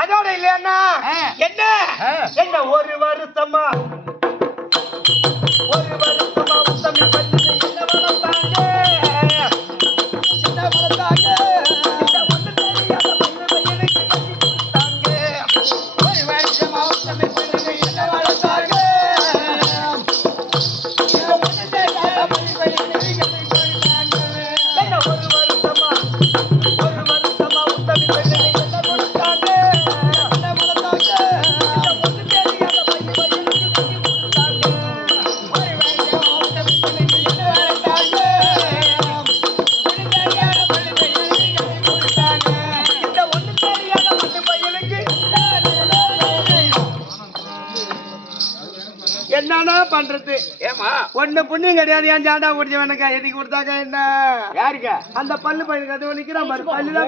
அதோட இல்லையா என்ன என்ன ஒரு வருஷமா உத்தமி பண்ணி என்ன வளர்த்தாங்க என்ன வளர்த்தாங்க ஒண்ணு தெரியாத பொண்ணு பையனுக்கு கட்டி கொடுத்தாங்க ஒரு வருஷமா உத்தமி பண்ணி என்ன வளர்த்தாங்க ஒண்ணு தெரியாத பொண்ணு பையனுக்கு கட்டி கொடுத்தாங்க என்ன ஒரு வருஷமா உத்தமி பண்ணி என்ன கொடுத்தாங்க என்ன வளர்த்தாங்க ஒண்ணு தெரியாத பொண்ணு பையனுக்கு கட்டி கொடுத்தாங்க என்னன்னா பண்றது ஏமா ஒண்ணு புண்ணியம் கிடையாது என் ஜாண்டா குடிச்சவனுக்கா எதுக்கு கொடுத்தாங்க என்ன யாருக்கா அந்த பல்லு பையனுக்கு அது நிக்கிறான் பாரு பல்லுதான்